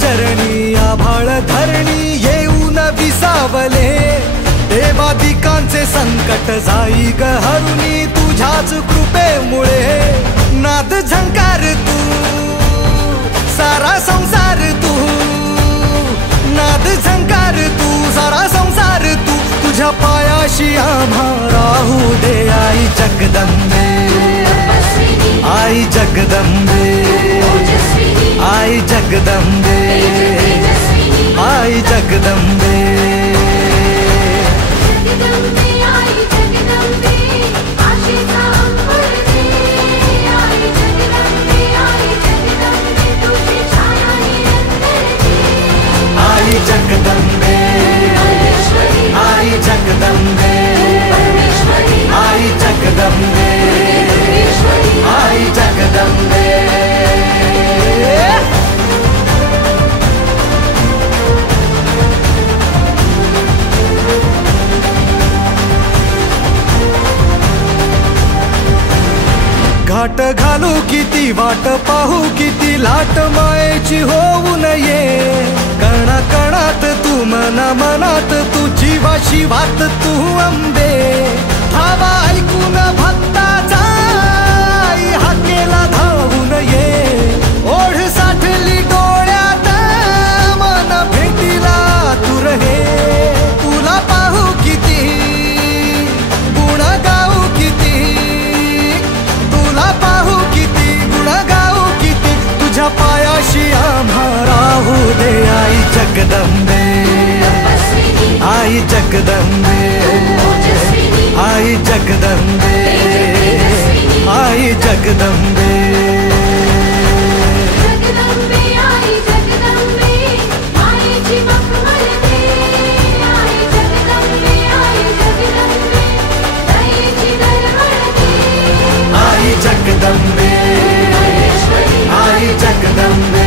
चरणी आभाळ धरणी येऊन विसावले देवादिकांचे संकट जाई ग हरुणी तुझ्याच कृपेमुळे नाद झंकार तू सारा संसार तू नाद झंकार तू सारा संसार तू तुझ्या पायाशी आम्हा राहू दे आई जगदंबे आई जगदंबे आई जगदंबे आई जगदंबे आई जगदंबे आई जगदंबे आई जगदंबे आई जगदंबे घाट घालू किती वाट पाहू किती लाट मायेची होऊ नये कणा कणात तू मना मनात तू जीवा शिवात तू अंबे धावा ऐकून भक्ताचा आई हाकेला धावून ये ओढ साठली डोळ्यात मन भेटीला तू रहे तुला पाहू किती गुण गाऊ किती तुला पाहू किती गुण गाऊ किती तुझ्या पायाशी आम्हा राहू दे आई जगदंबे आई जगदंबे आई जगदंबे आई जगदंबे जगदंबे आई जगदंबे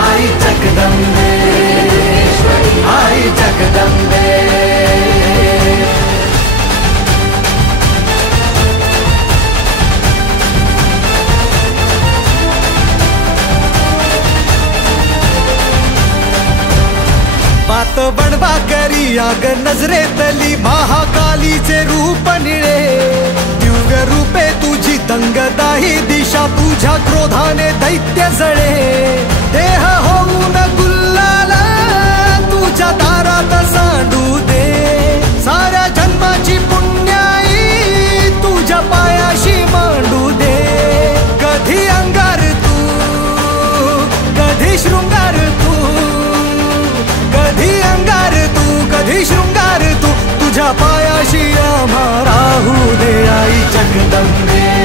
आई जगदंबे आई जगदंबे बात बनवा करी आग नजरेतली महाकालीचे रूप निळे दिव्य रूपे तुझी तंगदाही दिशा तुझ्या क्रोधाने दैत्य जळे देह होऊन गुल्लाला तुझ्या दारात सांडू दे साऱ्या जन्माची पुण्याई तुझ्या पायाशी मांडू दे कधी अंगार तू कधी शृंगार तू कधी अंगार तू कधी शृंगार तू तुझ्या पायाशी आम्हा राहू दे आई जगदंबे